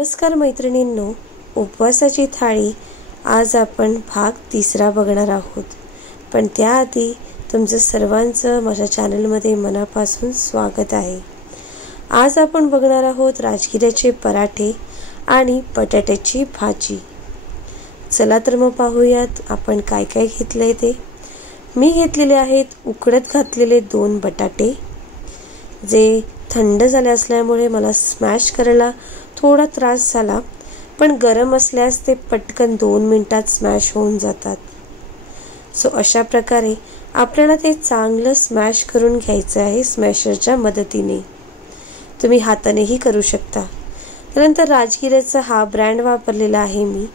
नमस्कार मैत्रिणींनो, उपवासाची थाळी आज आपण भाग 3 बघणार आहोत. पण त्याआधी तुमचं सर्वांचं माझ्या चॅनलमध्ये मनापासून स्वागत आहे. आज आपण बघणार आहोत राजगिऱ्याचे पराठे आणि बटाट्याची भाजी. चला तर मग पाहूयात आपण काय काय घेतलंय ते. मी घेतलेले आहेत उकडत घातलेले 2 बटाटे, जे थंड झाले असल्यामुळे मला स्मॅश करायला थोडा त्रास झाला, पण गरम असल्यास ते पटकन 2 मिनिटात स्मॅश होऊन जातात. सो अशा प्रकारे आपल्याला ते चांगलं स्मॅश करून घ्यायचं आहे स्मॅशरच्या मदतीने. तुम्ही हातानेही करू शकता. त्यानंतर राजगिऱ्याचा हा ब्रँड वापरलेला आहे मी.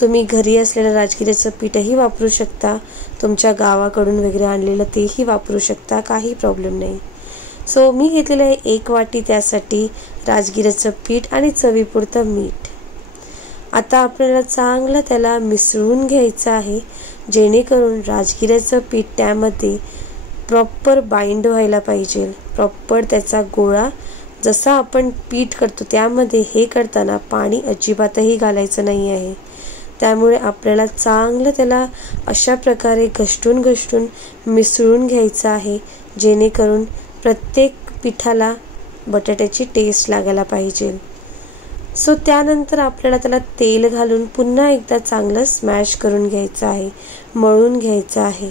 तुम्ही घरी असलेलं राजगिऱ्याचं पीठही वापरू शकता, तुमच्या गावाकडून वगैरे आणलेलं तेही वापरू शकता, काही प्रॉब्लेम नाही. सो मी घेतलेलं आहे 1 वाटी त्यासाठी राजगिऱ्याचं पीठ आणि चवीपुरतं मीठ. आता आपल्याला चांगलं त्याला मिसळून घ्यायचं आहे, जेणेकरून राजगिऱ्याचं पीठ त्यामध्ये प्रॉपर बाइंड व्हायला पाहिजे. प्रॉपर त्याचा गोळा जसा आपण पीठ करतो त्यामध्ये हे करताना पाणी अजिबातही घालायचं नाही आहे. त्यामुळे आपल्याला चांगलं त्याला अशा प्रकारे घसटून मिसळून घ्यायचं आहे, जेणेकरून प्रत्येक पिठाला बटाट्याची टेस्ट लागायला पाहिजे. सो त्यानंतर आपल्याला त्याला तेल घालून पुन्हा एकदा चांगलं स्मॅश करून घ्यायचं आहे, मळून घ्यायचं आहे.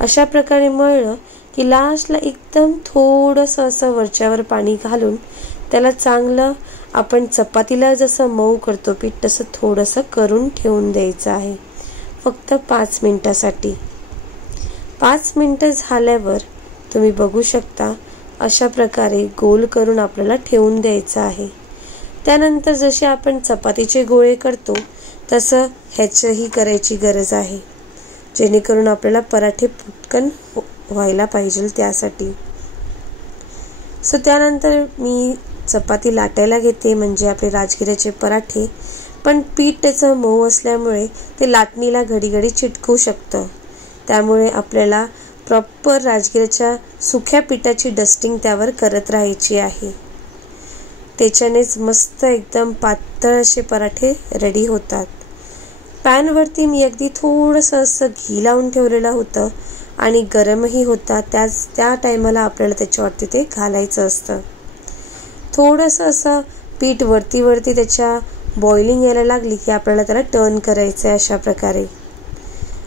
अशा प्रकारे मळलं की लास्टला एकदम थोडंसं असं वरच्यावर पाणी घालून त्याला चांगलं आपण चपातीला जसं मऊ करतो पीठ तसं थोडंसं करून ठेवून द्यायचं आहे, फक्त 5 मिनिटासाठी. 5 मिनिटं झाल्यावर तुम्ही बघू शकता अशा प्रकारे गोल करून आपल्याला ठेवून द्यायचं आहे. त्यानंतर जसे आपण चपातीचे गोळे करतो तसं ह्याचंही करायची गरज आहे, जेणेकरून आपल्याला पराठे पटकन व्हायला पाहिजे त्यासाठी. सो त्यानंतर मी चपाती लाटायला घेते, म्हणजे आपले राजगिऱ्याचे पराठे. पण पीठ त्याचं मऊ असल्यामुळे ते लाटणीला घडी चिटकू शकतं. त्यामुळे आपल्याला प्रॉपर राजगिऱ्याच्या सुक्या पिठाची डस्टिंग त्यावर करत राहायची आहे. त्याच्यानेच मस्त एकदम पातळ असे पराठे रेडी होतात. पॅनवरती मी अगदी थोडंसं असं घी लावून ठेवलेलं होतं आणि गरमही होता. त्या टायमाला आपल्याला त्याच्यावरती ते घालायचं असतं. थोडंसं असं पीठ वरती त्याच्या बॉइलिंग यायला लागली की आपल्याला त्याला टर्न करायचं आहे अशा प्रकारे.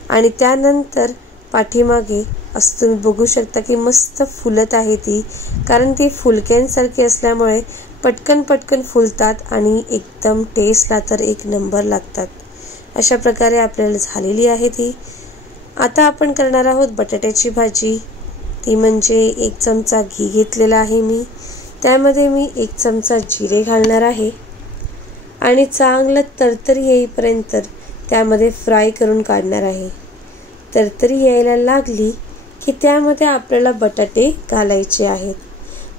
आणि त्यानंतर पाठीमागे असं तुम्ही बघू शकता की मस्त फुलत आहे ती, कारण ती फुलक्यांसारखी असल्यामुळे पटकन फुलतात आणि एकदम टेस्टला तर 1 नंबर लागतात. अशा प्रकारे आपल्याला झालेली आहे ती. आता आपण करणार आहोत बटाट्याची भाजी. ती म्हणजे 1 चमचा घी घेतलेला आहे मी. त्यामध्ये मी 1 चमचा जिरे घालणार आहे आणि चांगलं तरतरी येईपर्यंत त्यामध्ये फ्राय करून काढणार आहे. तरतरी यायला लागली की त्यामध्ये आपल्याला बटाटे घालायचे आहेत.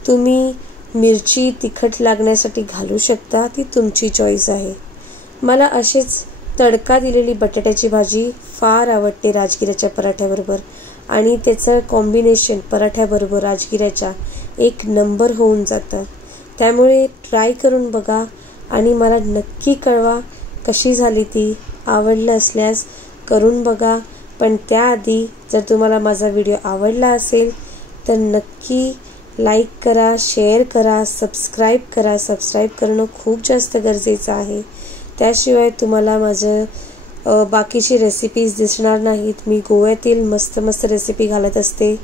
तुम्ही मिरची तिखट लागण्यासाठी घालू शकता, ती तुमची चॉईस आहे. मला असेच तडका दिलेली बटाट्याची भाजी फार आवडते राजगिऱ्याच्या पराठ्याबरोबर, आणि त्याचं कॉम्बिनेशन पराठ्याबरोबर राजगिऱ्याच्या 1 नंबर होऊन जातं. त्यामुळे ट्राय करून बघा आणि मला नक्की कळवा कशी झाली ती. आवडलं असल्यास करून बघा. पण त्याआधी जर तुम्हाला माझा व्हिडिओ आवडला असेल तर नक्की लाईक करा, शेअर करा, सबस्क्राईब करा. सबस्क्राईब करणं खूप जास्त गरजेचं आहे. त्याशिवाय तुम्हाला माझं बाकीची रेसिपीज दिसणार नाहीत. मी गोव्यातील मस्त रेसिपी घालत असते.